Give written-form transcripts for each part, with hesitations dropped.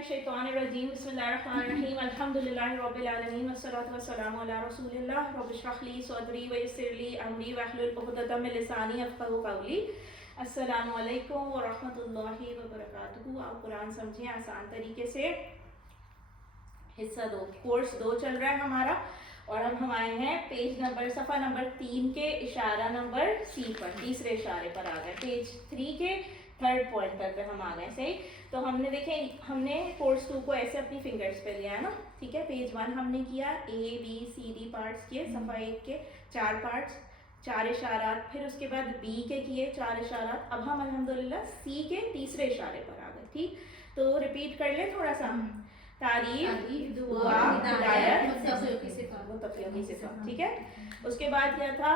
मिनश्शैतानिर्रजीम बिस्मिल्लाहिर्रहमानिर्रहीम अल्हम्दुलिल्लाहि रब्बिल आलमीन वस्सलातु वस्सलामु अला रसूलिल्लाह रब्बि इश्रह ली सदरी व यस्सिर ली अमरी वहलुल उक़दतम मिन लिसानी यफ़क़हू क़ौली। अस्सलामु अलैकुम व रहमतुल्लाहि व बरकातुहू। आप कुरान समझें आसान तरीके से। हिस्सा 2 कोर्स 2 चल रहा है हमारा और अब हम आए हैं पेज नंबर सफ़ा नंबर 3 के इशारा नंबर सी पर, तीसरे इशारे पर आ गए। पेज 3 के 3rd पॉइंटर पे हम आ गए। सही, तो हमने देखे हमने कोर्स 2 को ऐसे अपनी फिंगर्स पे लिया है ना, ठीक है। पेज 1 हमने किया, A B C D parts किए, सफ़ा 1 के 4 पार्ट्स 4 इशारात, फिर उसके बाद बी के किए 4 इशारात। अब हम अल्हम्दुलिल्लाह सी के तीसरे इशारे पर आ गए। ठीक, तो रिपीट कर ले थोड़ा सा। तारीफ, दुआ, हिदायत, मुत्तक़ियों की सिफ़त। ठीक है, उसके बाद क्या था?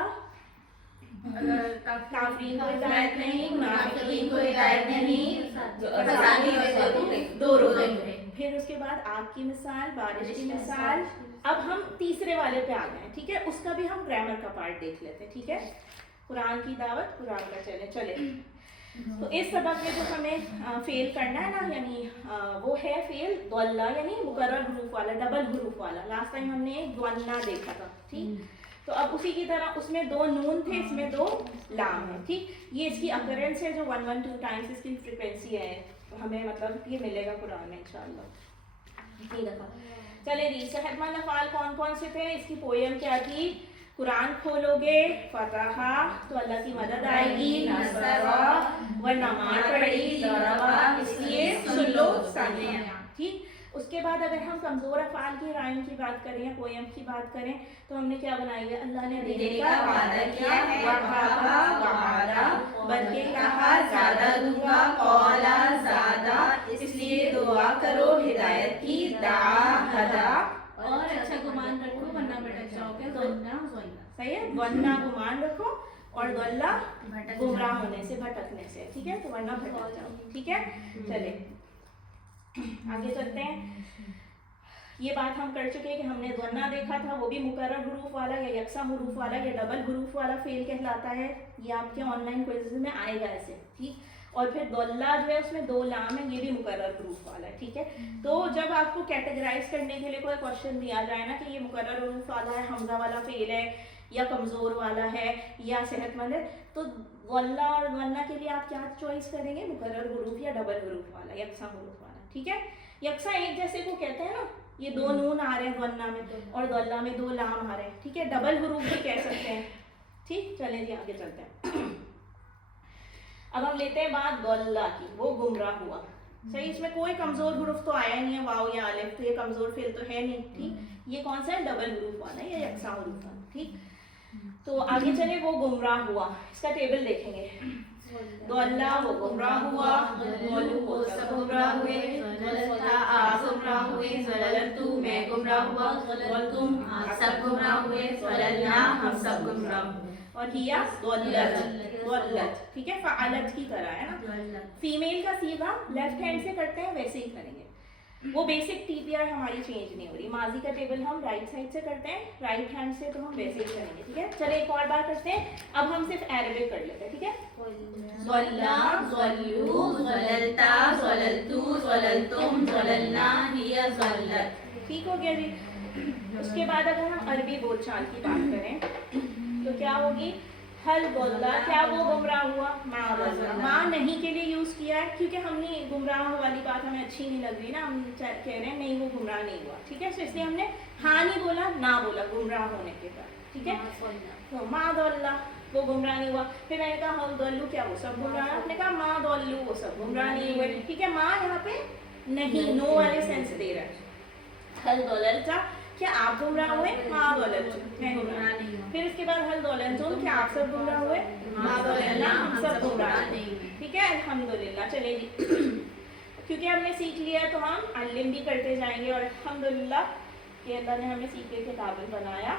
काफिरीन को हिदायत नहीं, मुनाफिकीन को हिदायत नहीं, दो रुख। फिर उसके बाद आग की मिसाल, बारिश की मिसाल। अब हम तीसरे वाले पे आ गए। ठीक है, उसका भी हम ग्रामर का पार्ट देख लेते हैं। ठीक है, कुरान की दावत, कुरान का चले। तो इस सबक में जो हमें फेल करना है ना, यानी वो है फेल दल्ला, यानी मुकर्रर हुरूफ वाला, डबल हुरूफ वाला। लास्ट टाइम हमने द्वन्ना देखा था। ठीक, तो अब उसी की तरह उसमें 2 नून थे, इसमें 2 लाम है। ठीक, ये इसकी अकरेंस है जो 112 टाइम्स इसकी फ्रिक्वेंसी है। तो हमें मतलब ये मिलेगा कुरान में इंशाअल्लाह। इतनी दफ़ा चले जी। सेहतमंद अफ़ाल कौन कौन से थे? इसकी पोयम क्या थी? कुरान खोलोगे फतहा तो अल्लाह की मदद आएगी, नसरा व नमाज पढ़ी दरबा, इसलिए सुन लो सानिया। ठीक, उसके बाद अगर हम कमज़ोर अफ़ाल की राइम की बात करें या पोयम की बात करें तो हमने क्या बनाई है? अल्लाह ने देने का वादा किया है, वहाबा वहादा, बल्कि कहा ज़्यादा दूंगा, कौला ज़्यादा, इसलिए दुआ करो हिदायत की, दा हदा, और अच्छा गुमान रखो वरना भटक जाओगे। सही है, वरना गुमान रखो और दल्ला गुमराह होने से, भटकने से। ठीक है, तो वरना भटक जाओगे। ठीक है, चले आगे चलते हैं। ये बात हम कर चुके हैं कि हमने वरना देखा था, वो भी मुकर्रर हुरूफ वाला या यकसा हुरूफ वाला या डबल हुरूफ वाला फेल कहलाता है। ये आपके ऑनलाइन क्विज़ में आएगा ऐसे। ठीक, और फिर दल्ला जो है उसमें 2 लाम है, ये भी मुकर्रर हुरूफ वाला है। ठीक है, तो जब आपको कैटेगराइज करने के लिए कोई क्वेश्चन दिया जाए ना कि ये मुकर्रर हुरूफ वाला है, हमजा वाला फेल है, या कमज़ोर वाला है, या सेहतमंद है, तो वल्ला और वन्ना के लिए आप क्या चॉइस करेंगे? मुकर्रर हुरूफ या डबल हुरूफ वाला, यकसा हुरूफ वाला। ठीक है, यकसा एक जैसे को कहते हैं ना, ये 2 नून आ रहे हैं वन्ना में और दल्ला में 2 लाम आ रहे हैं। ठीक है, डबल हुरूफ भी कह सकते हैं। ठीक, चलें जी आगे चलते हैं। अब हम लेते हैं बात दल्ला की, वो गुमराह हुआ। सही, इसमें कोई कमज़ोर हुरूफ तो आया नहीं है, वाव या अलिफ, तो ये कमज़ोर फेल तो है नहीं। ठीक, ये कौन सा है? डबल हुरूफ वाला या यकसा हुरूफ वाला। ठीक, तो आगे चले, वो गुमराह हुआ, इसका टेबल देखेंगे। दल्ला वो गुमराह हुआ, दल्लू वो सब गुमराह हुए, दल्लता आप गुमराह हुए, दल्लतु मैं गुमराह हुआ, दल्लतुम आप सब गुमराह हुए, दल्लना हम सब गुमराह हुए। और हिया दल्लत। ठीक है, फ़अलत की तरह है ना। फीमेल का सीगा लेफ्ट हैंड से करते हैं, वैसे ही करेंगे। वो बेसिक टीपीआर हमारी चेंज नहीं हो रही। माजी का टेबल हम राइट साइड से करते हैं, राइट हैंड से, तो हम वैसे ही करेंगे। ठीक है, चले एक और बार करते हैं। अब हम सिर्फ अरबिक कर लेते हैं। ठीक है, ज़ल्ला ज़ल्लू ज़ललता ज़ललतु ज़ललतुम ज़ललना हिया ज़ल्लत। ठीक हो गया जी। उसके बाद अगर हम अरबी बोलचाल की बात करें तो क्या होगी? हल दल्ला, क्या वो गुमराह हुआ? माँ नहीं के लिए यूज़ किया है क्योंकि हमने गुमराह वाली बात हमें अच्छी नहीं लग रही ना, हम कह रहे हैं नहीं वो गुमराह नहीं हुआ। ठीक है, तो इसलिए हमने हाँ नहीं बोला, ना बोला गुमराह होने के बाद। ठीक है, तो माँ दल्ला वो गुमराह नहीं हुआ। फिर मैंने कहा हल दल्लू, क्या वो सब गुमराह? आपने कहा माँ दल्लू वो सब गुमराह नहीं हुए। ठीक है, माँ यहाँ पे नहीं, नो वाले सेंस दे रहा है। हल दल्लता, क्या आप गुमराह हुए? माँ दल्लतु मैं गुमराह नहीं हूँ। फिर इसके बाद हल दल्लतुम, क्या आप सब गुमराह हुए? माँ दल्लना हम सब गुमराह नहीं हुए। ठीक है, अल्हम्दुलिल्लाह। चले जी, क्योंकि हमने सीख लिया है तो हम अल्लिम भी करते जाएंगे और अल्हम्दुलिल्लाह कि अल्लाह ने हमें सीखने के काबिल बनाया।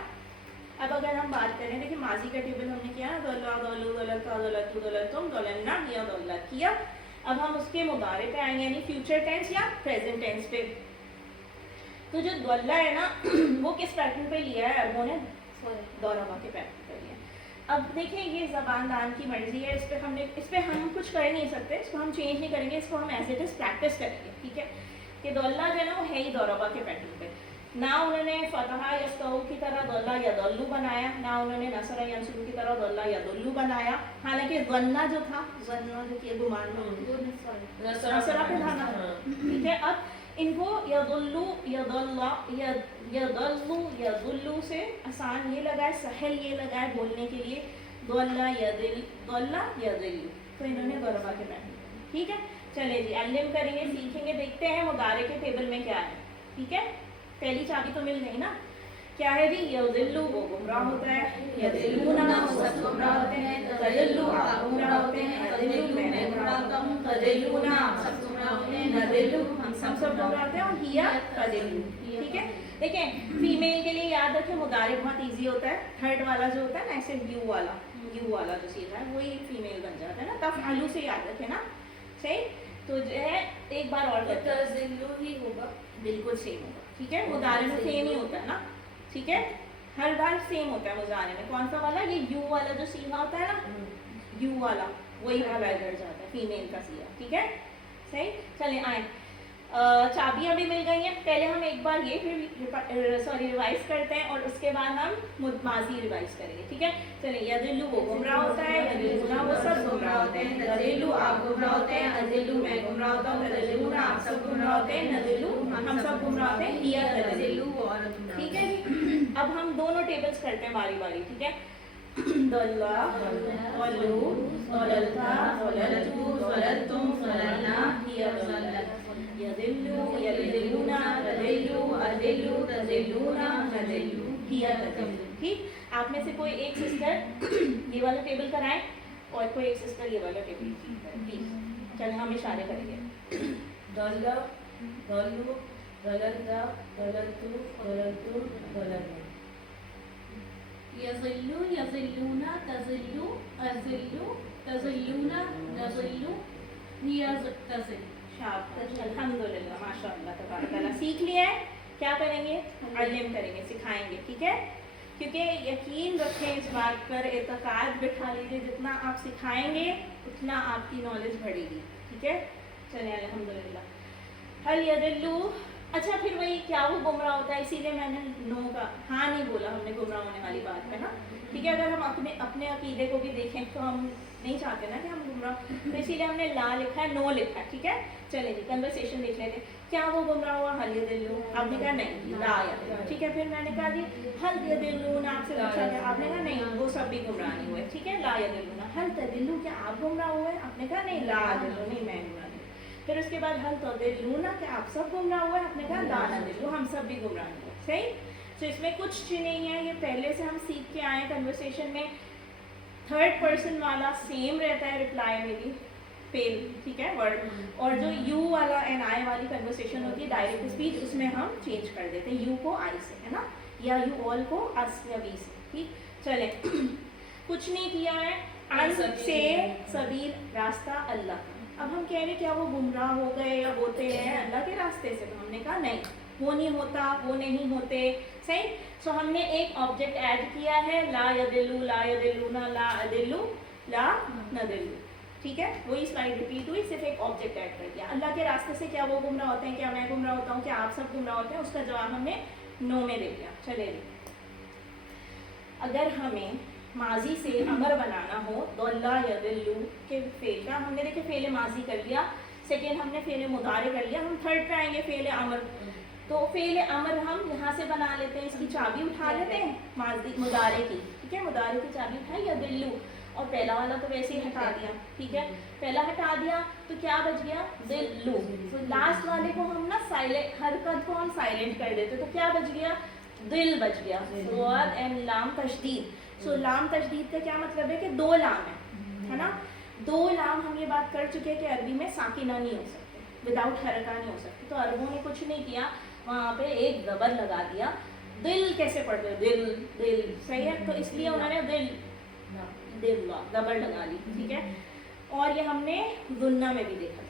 अब अगर हम बात करें, देखिए माजी का टेबल हमने किया ना, दल्ला दल्लू दल्लता दल्लतु दल्लतुम दल्लना या दल्लत किया। अब हम उसके मुदारे पे आएंगे, यानी फ्यूचर टेंस या प्रेजेंट टेंस पे। तो जो दल्ला है ना वो किस पैटर्न पे लिया है? अरबों ने दौराबा के पैटर्न पे लिया। अब देखें, ये ज़बानदान की मर्जी है, इस पर हम कुछ कर नहीं सकते, इसको हम चेंज नहीं करेंगे, इसको हम एज इट इज़ प्रैक्टिस करेंगे। ठीक है, کہ دولا جو ہے نا وہ ہے ہی دوربا کے پیٹرن پہ. نہ انہوں نے فتح یفتح کی طرح دولا یا دولو بنایا, نہ انہوں نے نصر ینصر کی طرح دولا یا دولو بنایا. حالانکہ ظنہ جو تھا, ظنہ جو کہ گمان تھا, نصرہ پہ تھا نا, ٹھیک ہے. اب ان کو یضلو یضلا یضلو یضلو سے آسان یہ لگا ہے, سہل یہ لگا ہے بولنے کے لیے, دولا یضل دولا یضلو, تو انہوں نے ضربہ کے بیٹھے. ٹھیک ہے, چلے جی علم کریں گے, سیکھیں گے, دیکھتے ہیں مضارع کے ٹیبل میں کیا ہے. ٹھیک ہے, پہلی چابی تو مل گئی نا. کیا ہے جی, یضلو وہ گمراہ ہوتا ہے, یضلونا وہ سب گمراہ ہوتے ہیں, تضلو آپ گمراہ ہوتے ہیں, تضلو میں گمراہ ہوتا ہوں, تضلونا آپ سب گمراہ ہوتے ہیں, نضلو ہم سب گمراہ ہوتے ہیں, اور ہیا تضلو. ٹھیک ہے, دیکھیں فیمیل کے لیے یاد رکھیں مضارع بہت ایزی ہوتا ہے. تھرڈ والا جو ہوتا ہے نا ایسے یو والا جو سیدھا ہے وہی فیمیل بن جاتا ہے نا. تفعلو سے یاد رکھیں نا, صحیح. تو جو ہے ایک بار اور تضلو ہی ہوگا, بالکل سیم ہوگا. ٹھیک ہے, مضارع میں سیم ہی ہوتا ہے نا. ٹھیک ہے, ہر بار سیم ہوتا ہے مضارع میں. کون سا والا, یہ یو والا جو سیدھا ہوتا ہے نا, یو والا وہی والا ادھر جاتا ہے فیمیل کا سیدھا. ٹھیک ہے, صحیح. چلیں آئیں, چابیاں بھی مل گئی ہیں. پہلے ہم ایک بار یہ ریوائز کرتے ہیں اور اس کے بعد ہم ماضی ریوائز کریں گے. ٹھیک ہے, چلیں. یضلو وہ گمراہ ہوتا ہے, یضلونا وہ سب گمراہ ہوتے ہیں, تضلو آپ گمراہ ہوتے ہیں, اضلو میں گمراہ ہوتا ہوں, تضلونا آپ سب گمراہ ہوتے ہیں, نضلو ہم سب گمراہ ہوتے ہیں, ہیا تضلو وہ عورت گمراہ. ٹھیک ہے جی, اب ہم دونوں ٹیبلز کرتے ہیں باری باری. ٹھیک ہے, ضلا ضلو ضللتا ضللتو ضللتم ضللنا ہیا ضللت, یضلو یضلونا تضلو اضلو تضلونا نضلو ہیا تضلو. ٹھیک, آپ میں سے کوئی ایک سسٹر یہ والا ٹیبل کرائیں اور کوئی ایک سسٹر یہ والا ٹیبل پلیز. چلیں ہم اشارے کریں گے. ضل ضلو ضللتا ضللتو ضللتم ضللنا, یضلو یضلونا تضلو اضلو تضلونا نضلو ہیا تضل. شاباش, الحمدللہ, ماشاء اللہ, تبارک اللہ. سیکھ لیا ہے. کیا کریں گے, علم کریں گے, سکھائیں گے. ٹھیک ہے, کیونکہ یقین رکھیں اس بات پر, اعتقاد بٹھا لیجیے, جتنا آپ سکھائیں گے اتنا آپ کی نالج بڑھے گی. ٹھیک ہے, چلیں الحمدللہ. ہل یضلو, اچھا پھر وہی کیا وہ گمراہ ہوتا ہے, اسی لیے میں نے نو کا ہاں نہیں بولا ہم نے گمراہ ہونے والی بات پہ نا. ٹھیک ہے, اگر ہم اپنے عقیدے کو بھی دیکھیں تو ہم نہیں چاہتے نا کہ ہم گمراہ, تو اسی لیے ہم نے لا لکھا ہے, نو لکھا ہے. ٹھیک ہے, چلیں جی کنورسیشن دیکھ لیتے. کیا وہ گمراہ ہوا, حل یضلو, آپ نے کہا نہیں, لا یضلو. ٹھیک ہے, پھر میں نے کہا جی حل یضلون, آپ سے پوچھا گیا, آپ نے کہا نہیں وہ سب بھی گمراہ نہیں ہوئے. ٹھیک ہے, لا یضلون. حل تضلو, کیا آپ گمراہ ہوئے, آپ نے کہا نہیں, لا یضلو, نہیں میں گمراہ نہیں. پھر اس کے بعد حل تضلون, کہ آپ سب گمراہ ہوئے, آپ نے کہا لا نضل, ہم سب بھی گمراہ ہوئے. صحیح. تو اس میں کچھ نہیں ہے, یہ پہلے سے ہم سیکھ کے آئے. کنورسیشن میں تھرڈ پرسن والا سیم رہتا ہے رپلائی میں بھی, فیل. ٹھیک ہے, ورڈ. اور جو یو والا اینڈ آئی والی کنورسیشن ہوتی ہے ڈائریکٹ اسپیچ, اس میں ہم چینج کر دیتے ہیں, یو کو آئی سے, ہے نا, یا یو آل کو اس یا وی سے. ٹھیک, چلیں. کچھ نہیں کیا ہے, ان سے سبیل, راستہ اللہ. اب ہم کہہ رہے کیا وہ گمراہ ہو گئے یا ہوتے ہیں اللہ کے راستے سے, تو ہم نے کہا نہیں, وہ نہیں ہوتا, وہ نہیں ہوتے. صحیح. سو ہم نے ایک آبجیکٹ ایڈ کیا ہے, لا یضلو لا یضلونا لا اضلو لا نضلو. ٹھیک ہے, وہی سلائڈ ریپیٹ ہوئی, صرف ایک آبجیکٹ ایڈ کر دیا. اللہ کے راستے سے کیا وہ گمراہ ہوتے ہیں, کیا میں گمراہ ہوتا ہوں, کیا آپ سب گمراہ ہوتے ہیں, اس کا جواب ہم نے نو میں دے دیا. چلے جی, اگر ہمیں ماضی سے امر بنانا ہو, دولا یضلو کے فعل کا, ہم نے دیکھے فعل ماضی کر لیا, سیکنڈ ہم نے فعل مضارع کر لیا, ہم تھرڈ پہ آئیں گے فعل امر. تو فعل امر ہم یہاں سے بنا لیتے ہیں, اس کی چابی اٹھا لیتے ہیں ماضی مضارع کی. ٹھیک ہے, مضارع کی چابی اٹھائی یضلو, اور پہلا والا تو ویسے ہی ہٹا دیا. ٹھیک ہے, پہلا ہٹا دیا تو کیا بچ گیا, ضلو. لاسٹ والے کو ہم نا سائلنٹ, حرکت کو ہم سائلنٹ کر دیتے, تو کیا بچ گیا, دل بچ گیا. صاد اینڈ لام تشدید. سو لام تشدید کا کیا مطلب ہے کہ دو لام ہے نا, دو لام. ہم یہ بات کر چکے کہ عربی میں ساکنہ نہیں ہو سکتے, وداؤٹ حرکہ نہیں ہو سکتی. تو عربوں نے کچھ نہیں کیا, وہاں پہ ایک زبر لگا دیا. دل کیسے پڑھتے, دل دل, صحیح ہے, تو اس لیے انہوں نے دل دل زبر لگا لی. ٹھیک ہے, اور یہ ہم نے ظنہ میں بھی دیکھا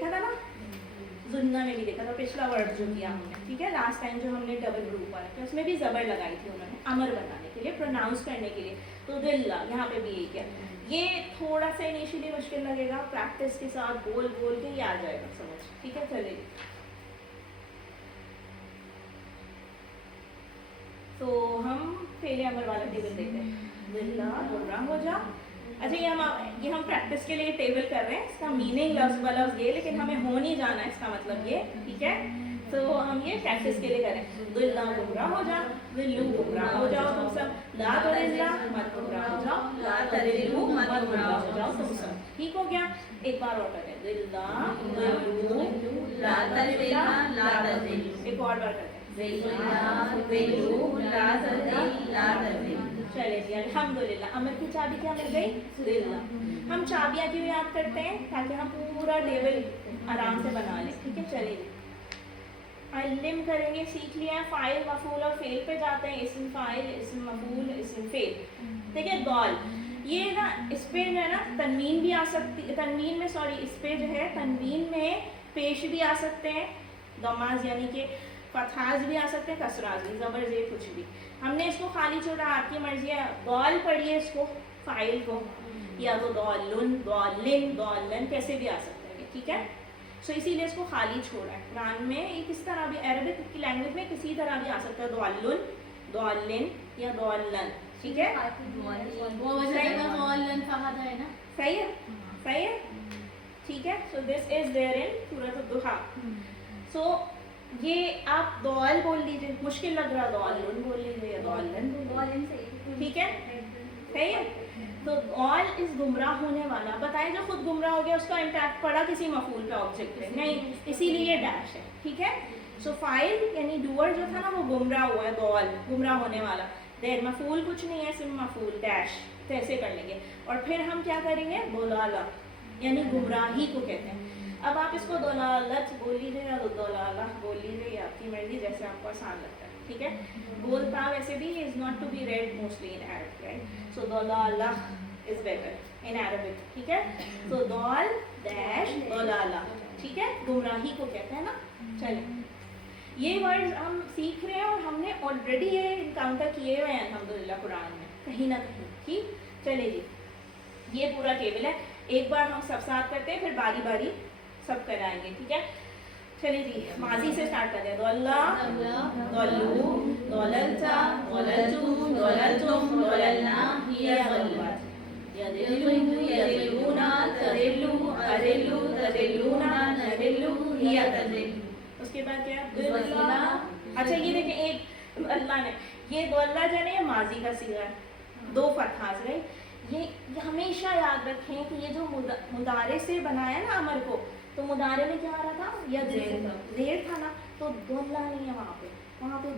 تھا نا, ظنہ میں بھی دیکھا تھا, پچھلا ورڈ جو کیا ہم نے. ٹھیک ہے, لاسٹ ٹائم جو ہم نے ڈبل گروپ والا تھا اس میں بھی زبر لگائی تھی انہوں نے, امر بنانے کے لیے, پروناؤنس کرنے کے لیے. تو دل, یہاں پہ بھی یہی کیا. یہ تھوڑا سا انیشیلی مشکل لگے گا, پریکٹس کے ساتھ بول بول کے یہ آ جائے گا سمجھ. ٹھیک ہے, چلے گی. फेल अमर वाला टेबल देखते हैं। दिल्ला गुर्रा हो जा। अच्छा ये हम प्रैक्टिस के लिए टेबल कर रहे हैं, इसका मीनिंग लफ्ज़ बलफ्ज़ ये, लेकिन हमें हो नहीं जाना है इसका मतलब ये, ठीक है। तो हम ये प्रैक्टिस के लिए करें। दिल्ला गुमराह हो जा, दिल्लू गुमराह हो जाओ तुम सब, ला तदिल्ला मत गुमराह हो जाओ, ला तदिल्लू मत गुमराह हो जाओ तुम सब। ठीक हो गया। एक बार और करें, दिल्ला दिल्लू ला तदिल्ला ला तदिल्लू। एक और बार करते हैं, दिल्ला दिल्लू ला तदिल्ला ला तदिल्लू। चले जी अल्हम्दुलिल्लाह। अमर की चाबी क्या मिल गई? दिल्ला। हम चाबियाँ क्यों याद करते हैं? ताकि हम पूरा टेबल आराम से बना लें, ठीक है। चलिए जी अल्लिम करेंगे, सीख लिया है। फ़ाइल मफ़ूल और फ़ेल पे जाते हैं। इस्म फ़ाइल, इस्म मफ़ूल, इस्म फ़ेल। ठीक है। गौल ये ना, इस पे जो है ना तनवीन भी आ सकती, तनवीन में सॉरी इस पे जो है तनवीन में पेश भी आ सकते हैं, दमाज यानी कि फतहाज भी आ सकते हैं, कसराज भी, ज़बर ज़ेर कुछ भी। हमने इसको खाली छोड़ा, आपकी मर्जी है। गौल पढ़िए इसको, फ़ाइल को, या तो गौलुन, गौलिन, गौलन कैसे भी आ सकते हैं, ठीक है। सो इसीलिए इसको खाली छोड़ा है। कुरान में ये किस तरह भी, अरबिक की लैंग्वेज में किसी तरह भी आ सकता है, गौलुन, गौलिन या गौलन, ठीक है। वो वजह गौलन फहद है ना, सही है, सही है, ठीक है। So this is there in Surah Ad-Duha. So ये आप दौल बोल लीजिए, मुश्किल लग रहा है दौलुन बोल लीजिए या दौलन बोल लीजिए, ठीक है, सही है। तो गौल इस गुमराह होने वाला, बताएं जो खुद गुमराह हो गया उसका इम्पैक्ट पड़ा किसी मफूल पे, ऑब्जेक्ट पे नहीं, इसीलिए ये डैश है, ठीक है। सो फाइल यानी डूअर जो था ना वो गुमराह हुआ है, गौल गुमराह होने वाला। देर मफूल कुछ नहीं है, सिर्फ मफूल डैश, तो ऐसे कर लेंगे। और फिर हम क्या करेंगे, दोलाला यानी गुमराही को कहते हैं। अब आप इसको दोलालत बोल लीजिए या दोलाला बोल लीजिए, आपकी मर्जी, जैसे आपको आसान लगता है, ठीक है। बोलता वैसे भी is not to be read mostly in Arabic, right. So दोलाला इज बेटर इन अरबिक, ठीक है। सो दोल डैश दोलाला, ठीक है, गुमराही को कहते हैं ना। चलिए ये वर्ड्स हम सीख रहे हैं और हमने ऑलरेडी ये इनकाउंटर किए हुए हैं अल्हम्दुलिल्लाह कुरान में कहीं ना कहीं, ठीक। चलिए जी ये पूरा टेबल है, एक बार हम सब साथ करते हैं, फिर बारी बारी सब कराएंगे, ठीक है। चलिए जी माजी से स्टार्ट करते हैं। दोल्ला, दोल्लू, दोललता, दोललतुम, दोललतुम, दोललना, हिया गल्लत, यदिल्लू, यदिल्लूना, तदिल्लू, अदिल्लू, तदिल्लूना, नदिल्लू, हिया तदिल्लू। उसके बाद क्या? दुल्ला। अच्छा ये देखिए एक अल्लाह ने, ये दोल्ला जो है ये माजी का सीगा है, दो फतहास, राइट। ये हमेशा याद रखें कि ये जो मुदारे से बनाया ना अमर को, तो मुदारे में क्या आ रहा था, या देर था ना, तो दोल्ला नहीं है वहाँ पे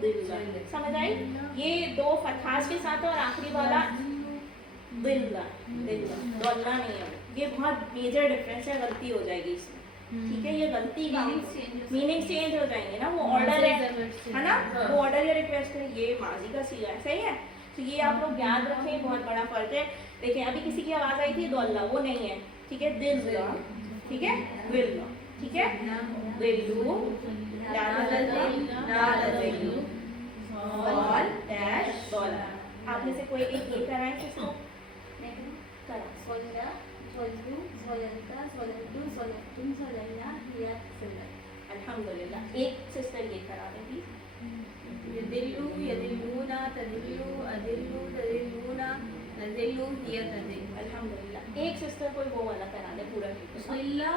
दिल्ला, समझ आई। ये दो फतहास के साथ और आखिरी वाला दिल्ला, दिल्ला, दोल्ला नहीं है। ये बहुत मेजर डिफरेंस है, गलती हो जाएगी इसमें, ठीक है। ये गलती का मीनिंग चेंज हो जाएंगे ना, वो ऑर्डर है ना, वो ऑर्डर या रिक्वेस्ट है, ये माजी का सीगा है, सही है। तो ये आप लोग याद रखें, बहुत बड़ा फर्क है। देखिए अभी किसी की आवाज़ आई थी दोल्ला, वो नहीं है, ठीक है, दिल्ला, ठीक है, दिल्ला, ठीक है, दिल्लू, डैश दोल्ला। आप में से कोई एक ये कराएं किसको? करा। अल्हम्दुलिल्लाह। एक सिस्टर ये करा देंगी। यदिल्लू, यदिल्लूना, तदिल्लू, अदिल्लू, तदिल्लूना, नदिल्लू, हिया तदिल्लू। अल्हम्दुलिल्लाह। एक सिस्टर कोई वो वाला करा दे पूरा। ज़िल्ला,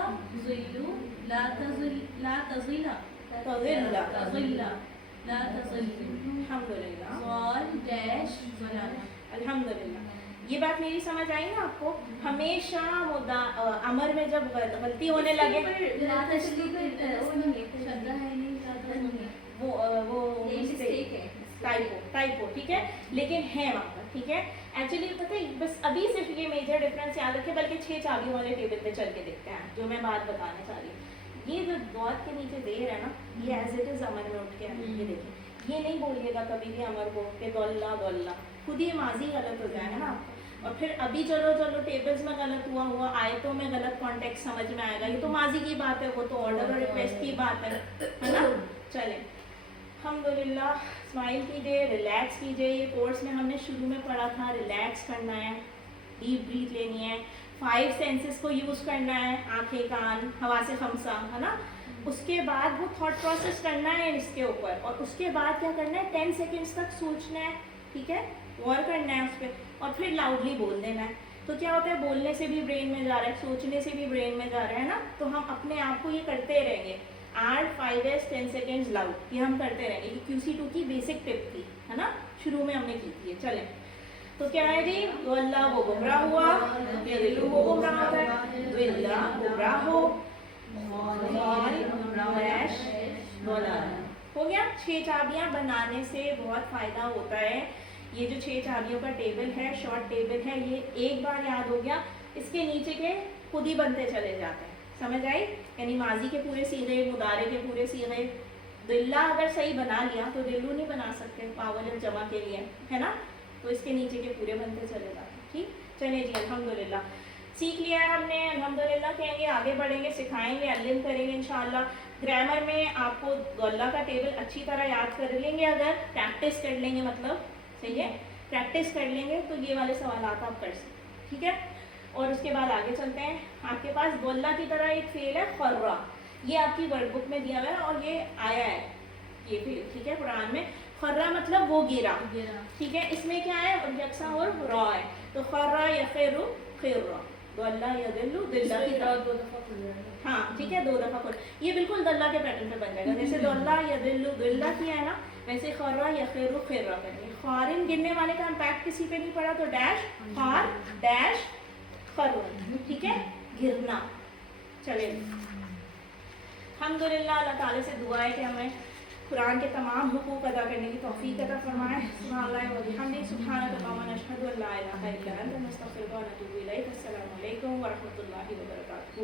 ज़िल्लू, ला तज़िल, ला तज़िला, तज़िल्ला, तज़िल्ला, ला तज़िल्लू, अल्हम्दुलिल्लाह, ज़ाल डैश ज़लाला। अल्हम्दुलिल्लाह। ये बात मेरी समझ आई ना आपको? हमेशा अमर में जब गलती होने लगे वो टाइपो, ठीक है, लेकिन है वहाँ पर, ठीक है। एक्चुअली पता है बस अभी सिर्फ ये मेजर डिफरेंस याद रखें, बल्कि 6 चाबियों वाले टेबल पे चल के देखते हैं जो मैं बात बताने चाह रही हूँ। ये जो दौत के नीचे देर है ना, ये एज इट इज़ अमर में उठ के आए, ये देखिए, ये नहीं बोलिएगा कभी भी अमर को कि दोल्ला दोल्ला, खुद ही माजी गलत हो जाएगा ना आपको। और फिर अभी चलो टेबल्स में गलत हुआ, आयतों में गलत कॉन्टेक्स्ट समझ में आएगा, ये तो माजी की बात है, वो तो ऑर्डर और रिक्वेस्ट की बात है ना। चलें अल्हम्दुलिल्लाह, स्माइल कीजिए, रिलैक्स कीजिए। ये कोर्स में हमने शुरू में पढ़ा था रिलैक्स करना है, डीप ब्रीथ लेनी है, 5 सेंसेस को यूज़ करना है, आंखें, कान, हवा से खमसा, है ना। उसके बाद वो थॉट प्रोसेस करना है इसके ऊपर, और उसके बाद क्या करना है, 10 सेकेंड्स तक सोचना है, ٹھیک ہے, غور کرنا ہے اس پہ, اور پھر لاؤڈلی بول دینا ہے. تو کیا ہوتا ہے, بولنے سے بھی برین میں جا رہا ہے, سوچنے سے بھی برین میں جا رہا ہے نا, تو ہم اپنے آپ کو یہ کرتے رہیں گے. 8 5s 10 seconds لاؤڈ, یہ ہم کرتے رہیں گے. یہ QC2 کی بیسک ٹپ تھی, ہے نا, شروع میں ہم نے کی تھی. چلیں تو کیا ہے جی, ضل وہ گمراہ ہوا, یضل وہ گمراہ ہوتا ہے, ضل گمراہ ہو, ڈیش ضلال. ہو گیا. 6 چابیاں بنانے سے بہت فائدہ ہوتا ہے. یہ جو 6 چابیوں کا ٹیبل ہے, شارٹ ٹیبل ہے, یہ ایک بار یاد ہو گیا, اس کے نیچے کے خود ہی بنتے چلے جاتے ہیں. سمجھ آئی؟ یعنی ماضی کے پورے صیغے, مضارع کے پورے صیغے. ضلع اگر صحیح بنا لیا تو ضلو نہیں بنا سکتے پاول جمع کے لیے, ہے نا, تو اس کے نیچے کے پورے بنتے چلے جاتے ہیں. ٹھیک, چلے جی الحمدللہ سیکھ لیا ہے ہم نے. الحمدللہ کہیں گے, آگے بڑھیں گے, سکھائیں گے, علم کریں گے انشاءاللہ. گرامر میں آپ کو ضلع کا ٹیبل اچھی طرح یاد کر لیں گے, اگر پریکٹس کر لیں گے, مطلب صحیح ہے, پریکٹس کر لیں گے تو یہ والے سوالات آپ کر سکتے. ٹھیک ہے, اور اس کے بعد آگے چلتے ہیں. آپ کے پاس ضلع کی طرح ایک فعل ہے خرہ, یہ آپ کی ورڈ بک میں دیا ہوا ہے اور یہ آیا ہے یہ فعل. ٹھیک ہے, قرآن میں. خرہ مطلب وہ گرا. ٹھیک ہے, اس میں کیا ہے, یکساں اور را ہے, تو خرہ یخر خرہ, ضل یضل ضلع کی طرح. ہاں ٹھیک ہے, 2 دفعہ یہ بالکل ضلع کے پیٹرن پہ بن جائے گا. جیسے ضل یضل ضلع کیا ہے نا, ویسے خرہ یخر خرہ کریں گے. خارن گرنے والے کا امپیکٹ کسی پہ نہیں پڑا, تو ڈیش خار ڈیش خرون. ٹھیک ہے, گرنا. چلے الحمدللہ, اللہ تعالیٰ سے دعا ہے کہ ہمیں قرآن کے تمام حقوق ادا کرنے کی توفیق عطا فرمائے. سبحان اللہ و بحمدہ, سبحانک اللہم نشہد ان لا الہ الا انت نستغفرک و نتوب الیک. السلام علیکم ورحمۃ اللہ وبرکاتہ.